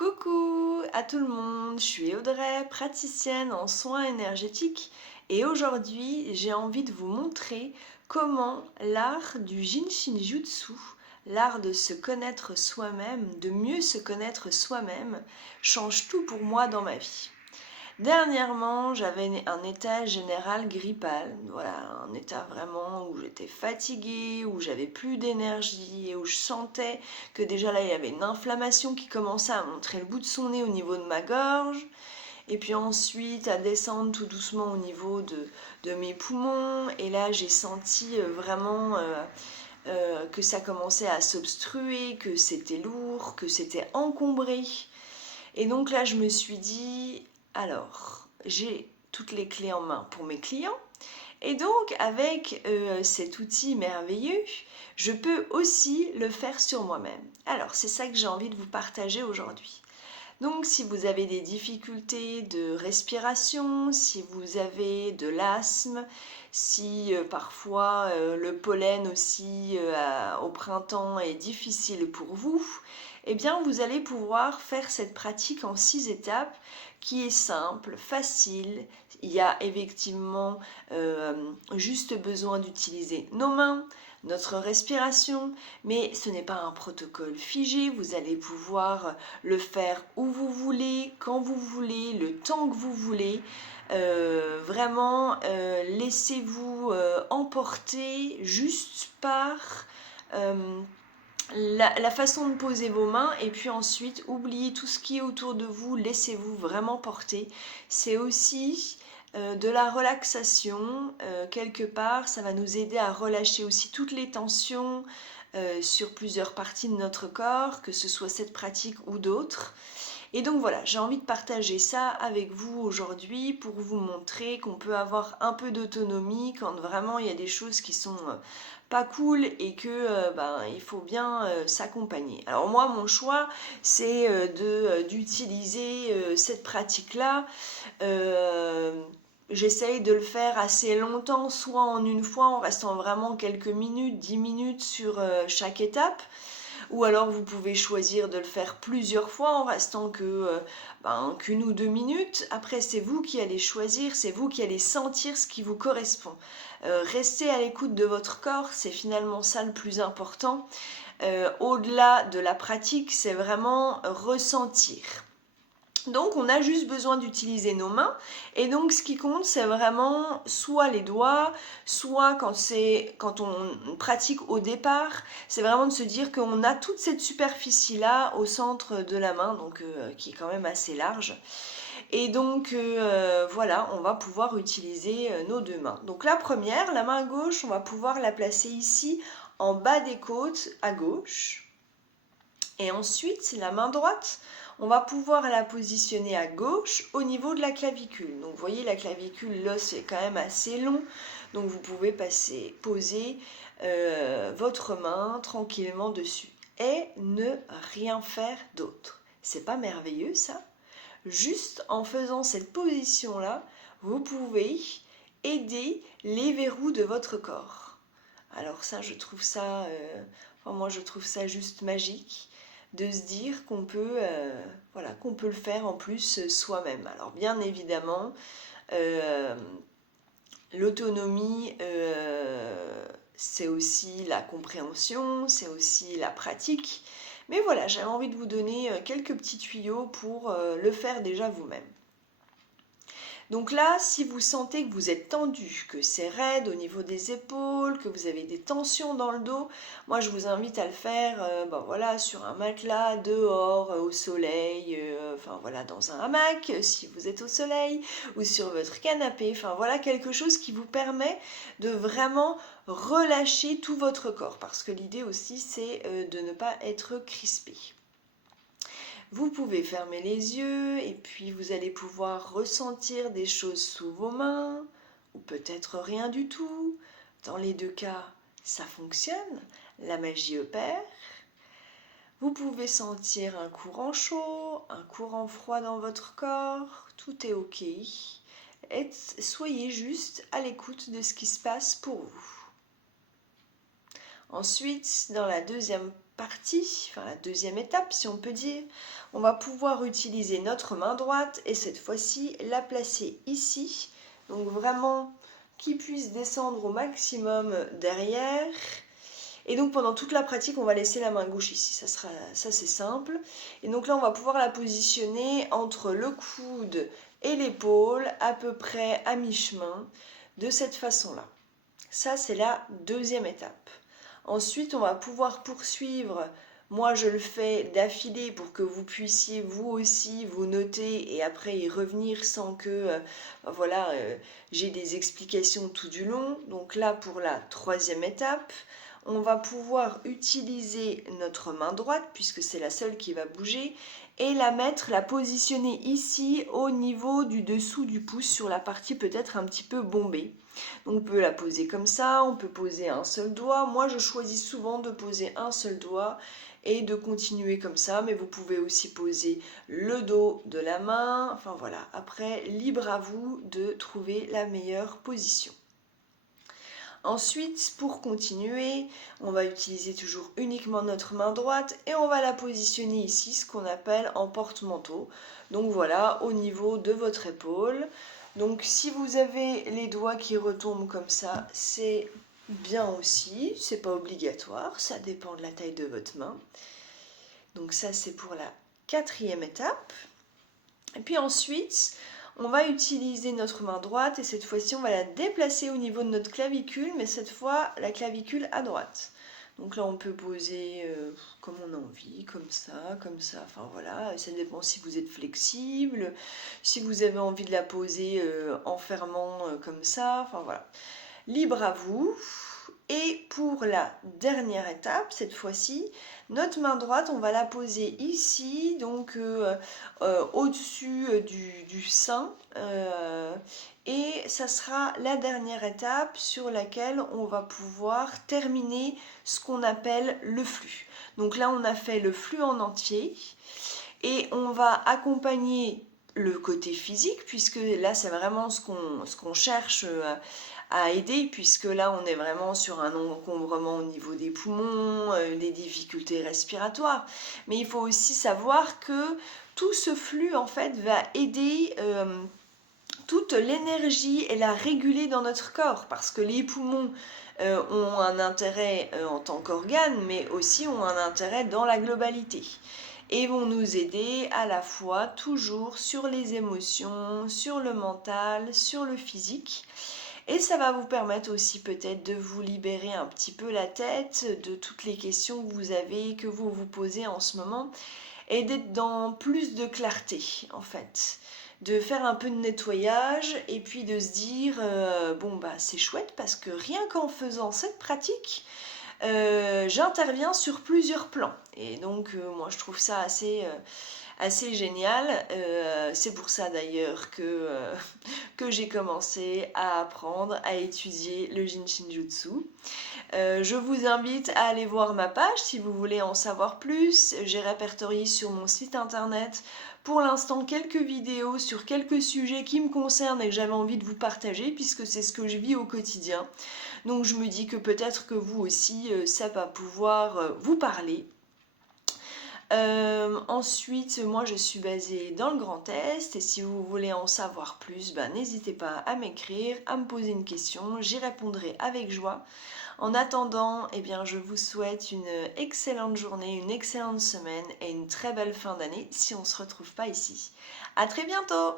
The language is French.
Coucou à tout le monde, je suis Audrey, praticienne en soins énergétiques et aujourd'hui j'ai envie de vous montrer comment l'art du Jin Shin Jutsu, l'art de se connaître soi-même, de mieux se connaître soi-même, change tout pour moi dans ma vie. Dernièrement, j'avais un état général grippal, voilà, un état vraiment où j'étais fatiguée, où j'avais plus d'énergie et où je sentais que déjà là il y avait une inflammation qui commençait à montrer le bout de son nez au niveau de ma gorge, et puis ensuite à descendre tout doucement au niveau de mes poumons, et là j'ai senti vraiment que ça commençait à s'obstruer, que c'était lourd, que c'était encombré. Et donc là, je me suis dit, alors, j'ai toutes les clés en main pour mes clients. Et donc, avec cet outil merveilleux, je peux aussi le faire sur moi-même. Alors, c'est ça que j'ai envie de vous partager aujourd'hui. Donc, si vous avez des difficultés de respiration, si vous avez de l'asthme, si parfois le pollen aussi au printemps est difficile pour vous, eh bien, vous allez pouvoir faire cette pratique en 6 étapes qui est simple, facile. Il y a effectivement juste besoin d'utiliser nos mains, notre respiration, mais ce n'est pas un protocole figé, vous allez pouvoir le faire où vous voulez, quand vous voulez, le temps que vous voulez. Vraiment, laissez-vous emporter juste par la façon de poser vos mains, et puis ensuite oubliez tout ce qui est autour de vous, laissez-vous vraiment porter. C'est aussi de la relaxation, quelque part, ça va nous aider à relâcher aussi toutes les tensions sur plusieurs parties de notre corps, que ce soit cette pratique ou d'autres. Et donc voilà, j'ai envie de partager ça avec vous aujourd'hui pour vous montrer qu'on peut avoir un peu d'autonomie quand vraiment il y a des choses qui sont pas cool et que il faut bien s'accompagner. Alors moi, mon choix, c'est d'utiliser cette pratique-là. J'essaye de le faire assez longtemps, soit en une fois en restant vraiment quelques minutes, 10 minutes sur chaque étape, ou alors vous pouvez choisir de le faire plusieurs fois en restant qu'une ou 2 minutes. Après, c'est vous qui allez choisir, c'est vous qui allez sentir ce qui vous correspond. Restez à l'écoute de votre corps, c'est finalement ça le plus important. Au-delà de la pratique, c'est vraiment ressentir. Donc on a juste besoin d'utiliser nos mains, et donc ce qui compte, c'est vraiment soit les doigts, soit quand on pratique au départ, c'est vraiment de se dire qu'on a toute cette superficie là au centre de la main, donc qui est quand même assez large. Et donc voilà, on va pouvoir utiliser nos deux mains. Donc la première, la main gauche, on va pouvoir la placer ici en bas des côtes à gauche. Et ensuite, la main droite, on va pouvoir la positionner à gauche au niveau de la clavicule. Donc vous voyez, la clavicule, l'os est quand même assez long. Donc vous pouvez poser votre main tranquillement dessus. Et ne rien faire d'autre. C'est pas merveilleux ça? Juste en faisant cette position-là, vous pouvez aider les verrous de votre corps. Alors ça, je trouve ça, moi je trouve ça juste magique de se dire qu'on peut, voilà, qu'on peut le faire en plus soi-même. Alors bien évidemment, l'autonomie, c'est aussi la compréhension, c'est aussi la pratique. Mais voilà, j'avais envie de vous donner quelques petits tuyaux pour le faire déjà vous-même. Donc là, si vous sentez que vous êtes tendu, que c'est raide au niveau des épaules, que vous avez des tensions dans le dos, moi je vous invite à le faire voilà, sur un matelas, dehors, au soleil, enfin voilà, dans un hamac si vous êtes au soleil, ou sur votre canapé, enfin voilà, quelque chose qui vous permet de vraiment relâcher tout votre corps, parce que l'idée aussi c'est de ne pas être crispé. Vous pouvez fermer les yeux et puis vous allez pouvoir ressentir des choses sous vos mains, ou peut-être rien du tout. Dans les deux cas, ça fonctionne, la magie opère. Vous pouvez sentir un courant chaud, un courant froid dans votre corps, tout est ok. Et soyez juste à l'écoute de ce qui se passe pour vous. Ensuite, dans la deuxième partie, enfin la deuxième étape si on peut dire, on va pouvoir utiliser notre main droite et cette fois-ci la placer ici. Donc vraiment qu'il puisse descendre au maximum derrière. Et donc pendant toute la pratique, on va laisser la main gauche ici, ça c'est simple. Et donc là, on va pouvoir la positionner entre le coude et l'épaule, à peu près à mi-chemin, de cette façon-là. Ça, c'est la deuxième étape. Ensuite, on va pouvoir poursuivre. Moi, je le fais d'affilée pour que vous puissiez vous aussi vous noter et après y revenir sans que j'ai des explications tout du long. Donc là, pour la troisième étape, on va pouvoir utiliser notre main droite puisque c'est la seule qui va bouger et la positionner ici au niveau du dessous du pouce sur la partie peut-être un petit peu bombée. Donc on peut la poser comme ça, on peut poser un seul doigt. Moi je choisis souvent de poser un seul doigt et de continuer comme ça, mais vous pouvez aussi poser le dos de la main. Enfin voilà, après libre à vous de trouver la meilleure position. Ensuite, pour continuer, on va utiliser toujours uniquement notre main droite et on va la positionner ici, ce qu'on appelle en porte-manteau. Donc voilà, au niveau de votre épaule. Donc si vous avez les doigts qui retombent comme ça, c'est bien aussi, c'est pas obligatoire, ça dépend de la taille de votre main. Donc ça c'est pour la quatrième étape. Et puis ensuite, on va utiliser notre main droite et cette fois-ci on va la déplacer au niveau de notre clavicule, mais cette fois la clavicule à droite. Donc là on peut poser comme on a envie, comme ça, enfin voilà, ça dépend si vous êtes flexible, si vous avez envie de la poser en fermant comme ça, enfin voilà. Libre à vous. Et pour la dernière étape, cette fois-ci, notre main droite, on va la poser ici, donc au-dessus du sein. Et ça sera la dernière étape sur laquelle on va pouvoir terminer ce qu'on appelle le flux. Donc là, on a fait le flux en entier et on va accompagner le côté physique, puisque là, c'est vraiment ce qu'on cherche à aider, puisque là on est vraiment sur un encombrement au niveau des poumons, des difficultés respiratoires. Mais il faut aussi savoir que tout ce flux en fait va aider toute l'énergie et la réguler dans notre corps, parce que les poumons ont un intérêt en tant qu'organe, mais aussi ont un intérêt dans la globalité. Et vont nous aider à la fois toujours sur les émotions, sur le mental, sur le physique. Et ça va vous permettre aussi peut-être de vous libérer un petit peu la tête de toutes les questions que vous avez, que vous vous posez en ce moment, et d'être dans plus de clarté en fait. De faire un peu de nettoyage et puis de se dire bon bah c'est chouette parce que rien qu'en faisant cette pratique, j'interviens sur plusieurs plans. Et donc moi je trouve ça assez génial. C'est pour ça d'ailleurs que j'ai commencé à apprendre à étudier le Jin Shinjutsu. Je vous invite à aller voir ma page si vous voulez en savoir plus. J'ai répertorié sur mon site internet pour l'instant quelques vidéos sur quelques sujets qui me concernent et que j'avais envie de vous partager puisque c'est ce que je vis au quotidien. Donc je me dis que peut-être que vous aussi ça va pouvoir vous parler. Ensuite, moi je suis basée dans le Grand Est et si vous voulez en savoir plus, n'hésitez pas à m'écrire, à me poser une question, j'y répondrai avec joie. En attendant, je vous souhaite une excellente journée, une excellente semaine et une très belle fin d'année si on ne se retrouve pas ici. À très bientôt!